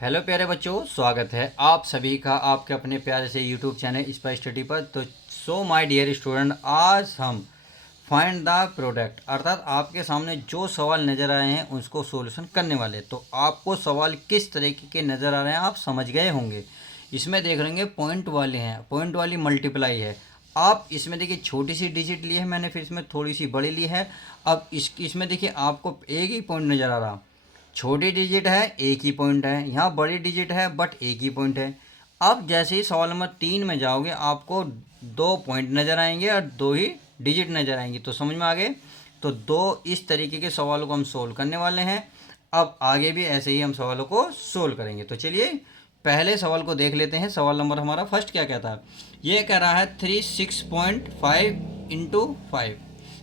Hello प्यारे बच्चों, स्वागत है आप सभी का आपके अपने प्यारे से यूट्यूब चैनल स्पाइस स्टडी पर। तो सो माय डियर स्टूडेंट, आज हम फाइंड द प्रोडक्ट अर्थात आपके सामने जो सवाल नज़र आए हैं उसको सॉल्यूशन करने वाले। तो आपको सवाल किस तरीके के नज़र आ रहे हैं आप समझ गए होंगे। इसमें देख रहे पॉइंट वाले हैं, पॉइंट वाली मल्टीप्लाई है। आप इसमें देखिए छोटी सी डिजिट ली है मैंने, फिर इसमें थोड़ी सी बड़ी ली है। अब इसमें देखिए आपको एक ही पॉइंट नज़र आ रहा, छोटी डिजिट है एक ही पॉइंट है, यहाँ बड़ी डिजिट है बट एक ही पॉइंट है। अब जैसे ही सवाल नंबर 3 में जाओगे आपको दो पॉइंट नज़र आएंगे और दो ही डिजिट नज़र आएंगी। तो समझ में आ गए। तो दो इस तरीके के सवालों को हम सोल्व करने वाले हैं। अब आगे भी ऐसे ही हम सवालों को सोल्व करेंगे। तो चलिए पहले सवाल को देख लेते हैं। सवाल नंबर हमारा फर्स्ट क्या कहता है, ये कह रहा है 36.5 इंटू 5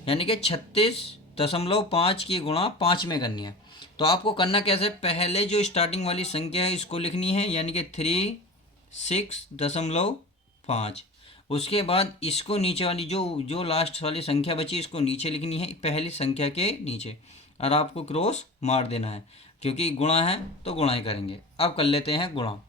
यानी कि 36.5 की गुणा 5 में करनी है। तो आपको करना कैसे, पहले जो स्टार्टिंग वाली संख्या है इसको लिखनी है यानी कि 36.5। उसके बाद इसको नीचे वाली जो जो लास्ट वाली संख्या बची इसको नीचे लिखनी है पहली संख्या के नीचे, और आपको क्रॉस मार देना है क्योंकि गुणा है तो गुणा ही करेंगे। अब कर लेते हैं गुणा।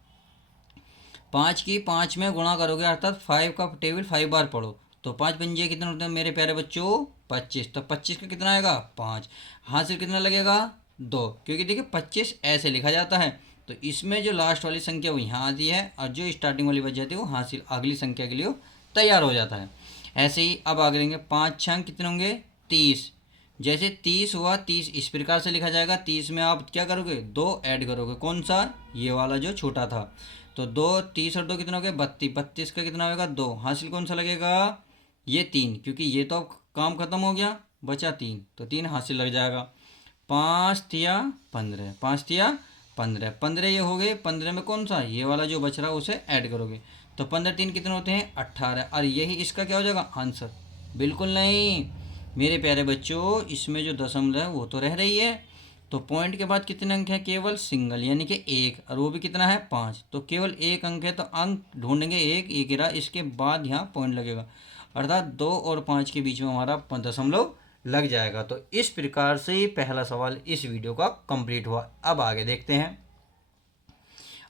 5 की 5 में गुणा करोगे अर्थात 5 का टेबल 5 बार पढ़ो तो 5 पंजे कितने होते हैं मेरे प्यारे बच्चों, 25। तो 25 का कितना आएगा 5, हासिल कितना लगेगा 2, क्योंकि देखिए 25 ऐसे लिखा जाता है। तो इसमें जो लास्ट वाली संख्या वो यहाँ आती है और जो स्टार्टिंग वाली बच जाती है वो हासिल अगली संख्या के लिए तैयार हो जाता है। ऐसे ही अब आगे लेंगे 5 छंग कितने होंगे 30। जैसे 30 हुआ 30 इस प्रकार से लिखा जाएगा। 30 में आप क्या करोगे 2 ऐड करोगे, कौन सा ये वाला जो छोटा था। तो 2 30 और 2 कितना हो गया 32, 32 का कितना होगा 2, हासिल कौन सा लगेगा ये 3, क्योंकि ये तो अब काम खत्म हो गया बचा 3 तो 3 हासिल लग जाएगा। 5 तिया 15, 5 तिया 15, 15 ये हो गए। 15 में कौन सा ये वाला जो बच रहा है उसे ऐड करोगे तो 15 3 कितने होते हैं 18, और यही इसका क्या हो जाएगा आंसर। बिल्कुल नहीं मेरे प्यारे बच्चों, इसमें जो दशमलव है वो तो रह रही है। तो पॉइंट के बाद कितने अंक हैं केवल सिंगल यानी कि एक, और वो भी कितना है 5। तो केवल एक अंक है तो अंक ढूंढेंगे एक, ये गिरा इसके बाद यहाँ पॉइंट लगेगा अर्थात 2 और 5 के बीच में हमारा दशमलव लग जाएगा। तो इस प्रकार से ही पहला सवाल इस वीडियो का कंप्लीट हुआ। अब आगे देखते हैं।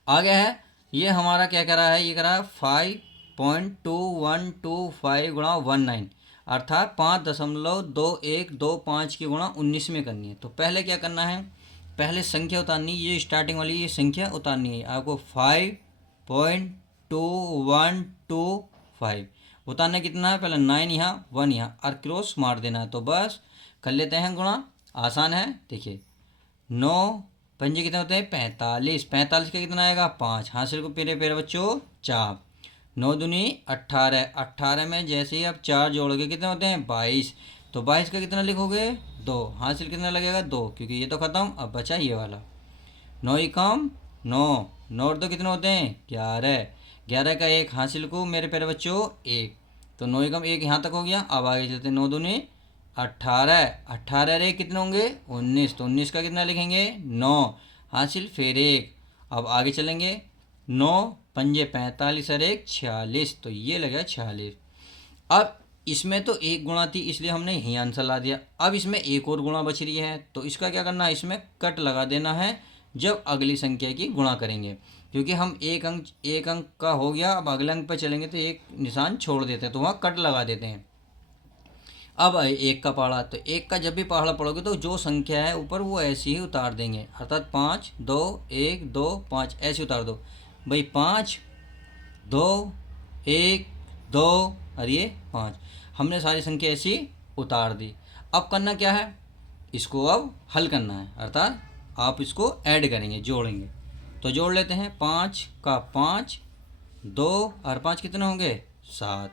आगे है ये हमारा क्या कह रहा है, ये कह रहा है 5.2125 गुणा 19 अर्थात 5.2125 की गुणा 19 में करनी है। तो पहले क्या करना है, पहले संख्या उतारनी, ये स्टार्टिंग वाली ये संख्या उतारनी है आपको। 5.2125 उतारना कितना है, पहले 9 यहाँ 1 यहाँ और क्रॉस मार देना है। तो बस कर लेते हैं गुणा, आसान है। देखिए 9 पंजे कितने होते हैं 45, 45 का कितना आएगा 5, हासिल को पेरे पेरे बच्चों 4, 9 दूनी 18, 18 में जैसे ही आप 4 जोड़ोगे कितने होते हैं 22, तो 22 का कितना लिखोगे 2, हासिल कितना लगेगा 2, क्योंकि ये तो ख़त्म अब बचा ये वाला। 9 ही कम 9, 9 और 2 कितने होते हैं 11, 11 का एक, हासिल को मेरे प्यारे बच्चों 1, तो 9 ही कम 1 यहाँ तक हो गया। अब आगे चलते हैं 9 दूनी 18, 18 रे कितने होंगे 19, तो 19 का कितना लिखेंगे 9, हासिल फिर 1। अब आगे चलेंगे 9 पंजे 45 और 1 46, तो ये लगेगा 46। अब इसमें तो एक गुणा थी इसलिए हमने यही आंसर ला दिया। अब इसमें एक और गुणा बच रही है तो इसका क्या करना है, इसमें कट लगा देना है जब अगली संख्या की गुणा करेंगे, क्योंकि हम एक अंक का हो गया, अब अगले अंक पर चलेंगे तो एक निशान छोड़ देते हैं तो वहाँ कट लगा देते हैं। अब एक का पहाड़ा, तो एक का जब भी पहाड़ा पढ़ोगे तो जो संख्या है ऊपर वो ऐसे ही उतार देंगे अर्थात 5 2 1 2 5 ऐसे उतार दो भाई, 5 2 1 2 और ये 5, हमने सारी संख्या ऐसी उतार दी। अब करना क्या है, इसको अब हल करना है अर्थात आप इसको ऐड करेंगे जोड़ेंगे। तो जोड़ लेते हैं 5 का 5, 2 और 5 कितने होंगे 7,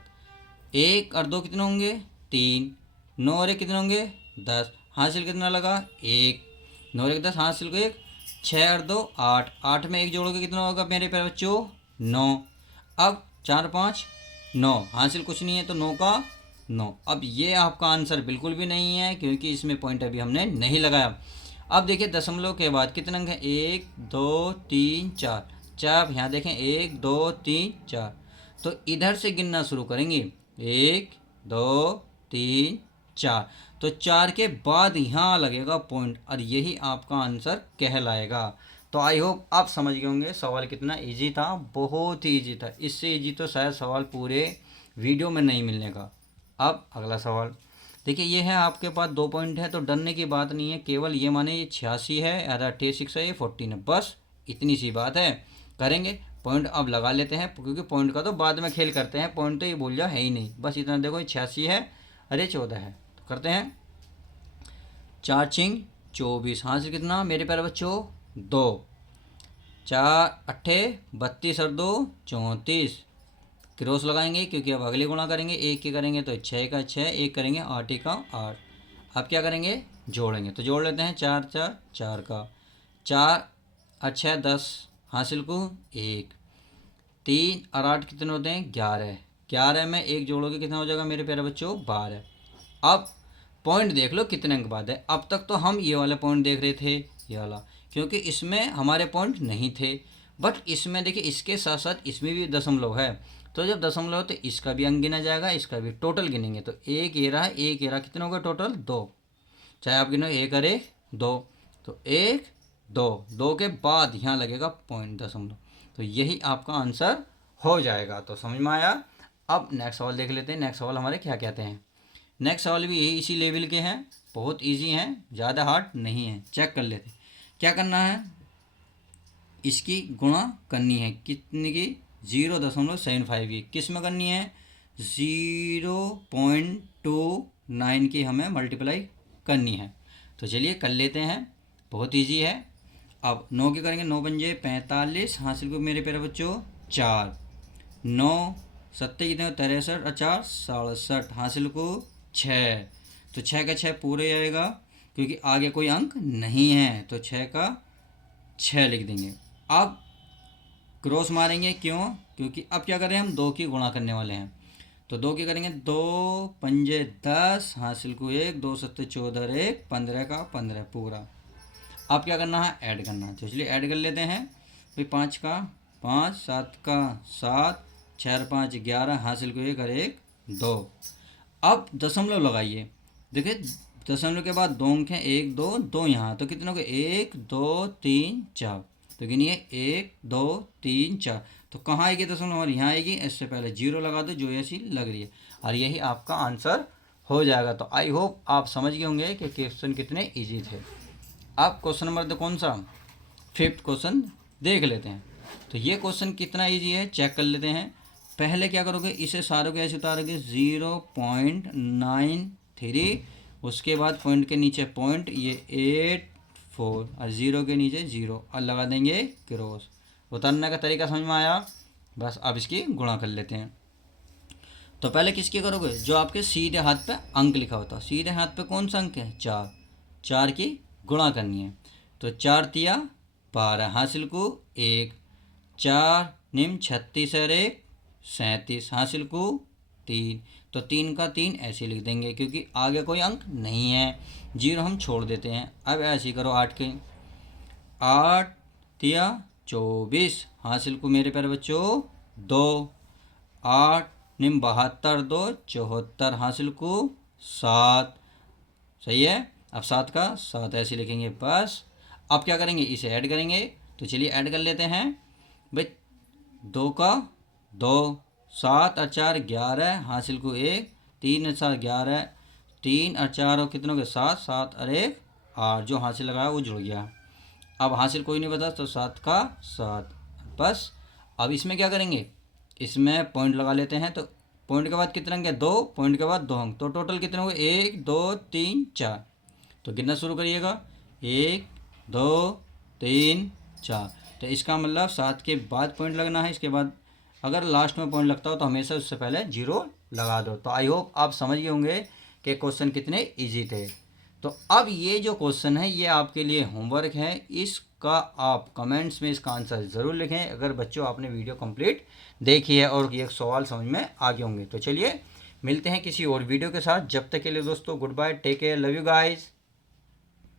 1 और 2 कितने होंगे 3, 9 और 1 कितने होंगे 10, हासिल कितना लगा 1, 9 और 1 10, हासिल को 1, 6 और 2 8, 8 में 1 जोड़ोगे कितना होगा मेरे प्यारे बच्चों 9। अब 4 5 9, हासिल कुछ नहीं है तो 9 का 9। अब ये आपका आंसर बिल्कुल भी नहीं है क्योंकि इसमें पॉइंट अभी हमने नहीं लगाया। अब देखिए दशमलव के बाद कितने अंक हैं 1 2 3 4, चार यहाँ देखें 1 2 3 4, तो इधर से गिनना शुरू करेंगे 1 2 3 4, तो 4 के बाद यहाँ लगेगा पॉइंट और यही आपका आंसर कहलाएगा। तो आई होप आप समझ गए होंगे सवाल कितना इजी था, बहुत ही इजी था। इससे इजी तो शायद सवाल पूरे वीडियो में नहीं मिलने का। अब अगला सवाल देखिए, ये है आपके पास 2 पॉइंट है, तो डरने की बात नहीं है। केवल ये माने ये 86 है, 86 है, ये 14 है, बस इतनी सी बात है। करेंगे पॉइंट अब लगा लेते हैं, क्योंकि पॉइंट का तो बाद में खेल करते हैं, पॉइंट तो ये भूल जा है ही नहीं। बस इतना देखो, ये 86 है, अरे 14 है, तो करते हैं 4 छिंग 24 हासिल कितना मेरे प्यारे बच्चों 2, 4 अट्ठे 32 और 2 34, क्रॉस लगाएंगे क्योंकि अब अगले गुणा करेंगे, एक के करेंगे तो 6 का 6, एक करेंगे 8 का 8। अब क्या करेंगे जोड़ेंगे, तो जोड़ लेते हैं 4 4 4 का 4 अच्छा 10 हासिल को 1, 3 और 8 कितने होते हैं 11, 11 में एक जोड़ोगे कितना हो जाएगा मेरे प्यारे बच्चों 12। अब पॉइंट देख लो कितने अंक बाद है। अब तक तो हम ये वाला पॉइंट देख रहे थे, ये वाला, क्योंकि इसमें हमारे पॉइंट नहीं थे। बट इसमें देखिए इसके साथ साथ इसमें भी दशमलव है, तो जब दशमलव हो तो इसका भी अंक गिना जाएगा, इसका भी टोटल गिनेंगे। तो एक ये रहा, एक ये रहा, कितने होगा टोटल 2, चाहे आप गिनो 1 और 1 2, तो 1 2 2 के बाद यहाँ लगेगा पॉइंट दशमलव, तो यही आपका आंसर हो जाएगा। तो समझ में आया। अब नेक्स्ट सवाल देख लेते हैं। नेक्स्ट सवाल हमारे क्या कहते हैं। नेक्स्ट सवाल भी यही इसी लेवल के हैं, बहुत इजी हैं, ज़्यादा हार्ड नहीं है। चेक कर लेते हैं क्या करना है। इसकी गुणा करनी है कितने की 0.75 की, किस में करनी है 0.29 की हमें मल्टीप्लाई करनी है। तो चलिए कर लेते हैं, बहुत इजी है। अब 9 के करेंगे, 9 पंजे 45 हासिल को मेरे प्यारे बच्चों 4, 9 सत्ते कितने 63 और 4 67 हासिल को 6, तो 6 का 6 पूरे आएगा क्योंकि आगे कोई अंक नहीं है, तो 6 का 6 लिख देंगे। अब क्रॉस मारेंगे, क्यों, क्योंकि अब क्या करें हम 2 की गुणा करने वाले हैं, तो 2 की करेंगे 2 पंजे 10 हासिल को 1, 2 सत्ते 14 1 15 का 15 पूरा। अब क्या करना है ऐड करना है, तो इसलिए ऐड कर लेते हैं भाई 5 का 5 7 का 7 6 और 5 11 हासिल को 1 और 1 2। अब दशमलव लगाइए, देखिए दशमलव के बाद 2 अंक हैं 1 2 2 यहाँ, तो कितने हो गए 1 2 3 4, तो गिनिए 1 2 3 4, तो कहाँ आएगी दशमलव हमारी यहाँ आएगी, इससे पहले 0 लगा दो जो ऐसी लग रही है, और यही आपका आंसर हो जाएगा। तो आई होप आप समझ गए होंगे कि क्वेश्चन कितने ईजी थे। अब क्वेश्चन नंबर कौन सा 5th क्वेश्चन देख लेते हैं। तो ये क्वेश्चन कितना ईजी है चेक कर लेते हैं। पहले क्या करोगे, इसे सारों को ऐसे उतारोगे 0.93, उसके बाद पॉइंट के नीचे पॉइंट ये 84 और 0 के नीचे 0 और लगा देंगे क्रॉस। उतारने का तरीका समझ में आया। बस अब इसकी गुणा कर लेते हैं। तो पहले किसकी करोगे, जो आपके सीधे हाथ पे अंक लिखा होता है, सीधे हाथ पे कौन सा अंक है 4, 4 की गुणा करनी है, तो 4 तिया 12 हासिल को 1, 4 निम 36 और 1 37 हासिल को 3, तो 3 का 3 ऐसे लिख देंगे क्योंकि आगे कोई अंक नहीं है, 0 हम छोड़ देते हैं। अब ऐसे ही करो 8 के 8 तिया 24 हासिल को मेरे प्यारे बच्चों 2, 8 निम 72 2 74 हासिल को 7, सही है। अब 7 का 7 ऐसे लिखेंगे बस। अब क्या करेंगे, इसे ऐड करेंगे, तो चलिए ऐड कर लेते हैं भाई 2 का 2 7 और 4 11 हासिल को 1, 3 और 4 11, 3 और 4 और कितनों के 7 7 और 1 8, जो हासिल लगाया वो जुड़ गया। अब हासिल कोई नहीं बता, तो 7 का 7 बस। अब इसमें क्या करेंगे, इसमें पॉइंट लगा लेते हैं, तो पॉइंट के बाद कितने अंक है 2, पॉइंट के बाद 2 अंक, तो टोटल कितने हो गए 1 2 3 4, तो गिनना शुरू करिएगा 1 2 3 4, तो इसका मतलब 7 के बाद पॉइंट लगना है, इसके बाद अगर लास्ट में पॉइंट लगता हो तो हमेशा उससे पहले 0 लगा दो। तो आई होप आप समझ गए होंगे कि क्वेश्चन कितने इजी थे। तो अब ये जो क्वेश्चन है ये आपके लिए होमवर्क है, इसका आप कमेंट्स में इसका आंसर ज़रूर लिखें अगर बच्चों आपने वीडियो कंप्लीट देखी है और ये सवाल समझ में आ गए होंगे। तो चलिए मिलते हैं किसी और वीडियो के साथ, जब तक के लिए दोस्तों goodbye, take care, love you guys.